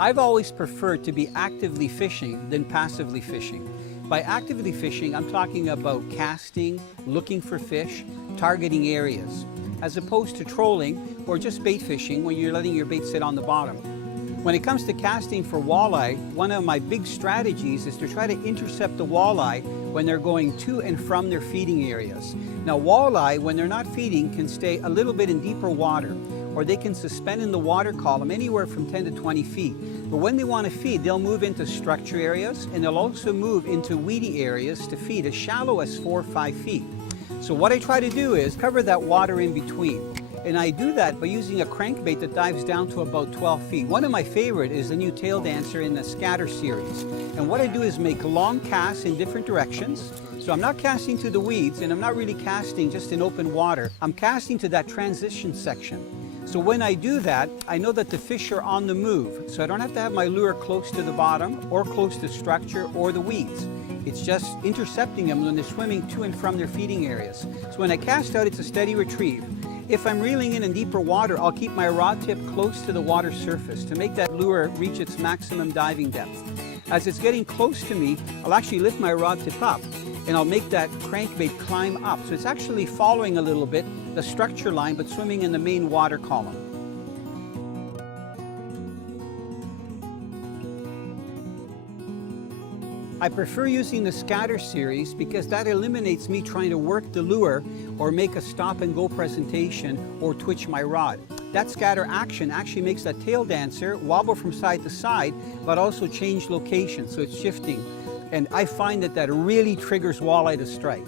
I've always preferred to be actively fishing than passively fishing. By actively fishing, I'm talking about casting, looking for fish, targeting areas, as opposed to trolling or just bait fishing when you're letting your bait sit on the bottom. When it comes to casting for walleye, one of my big strategies is to try to intercept the walleye when they're going to and from their feeding areas. Now, walleye, when they're not feeding, can stay a little bit in deeper water, or they can suspend in the water column anywhere from 10 to 20 feet. But when they want to feed, they'll move into structure areas, and they'll also move into weedy areas to feed as shallow as 4 or 5 feet. So what I try to do is cover that water in between. And I do that by using a crankbait that dives down to about 12 feet. One of my favorite is the new tail dancer in the scatter series. And what I do is make long casts in different directions. So I'm not casting to the weeds, and I'm not really casting just in open water. I'm casting to that transition section. So when I do that, I know that the fish are on the move. So I don't have to have my lure close to the bottom or close to structure or the weeds. It's just intercepting them when they're swimming to and from their feeding areas. So when I cast out, it's a steady retrieve. If I'm reeling in deeper water, I'll keep my rod tip close to the water surface to make that lure reach its maximum diving depth. As it's getting close to me, I'll actually lift my rod tip up and I'll make that crankbait climb up. So it's actually following a little bit the structure line, but swimming in the main water column. I prefer using the scatter series because that eliminates me trying to work the lure or make a stop and go presentation or twitch my rod. That scatter action actually makes that tail dancer wobble from side to side, but also change location, so it's shifting. And I find that that really triggers walleye to strike.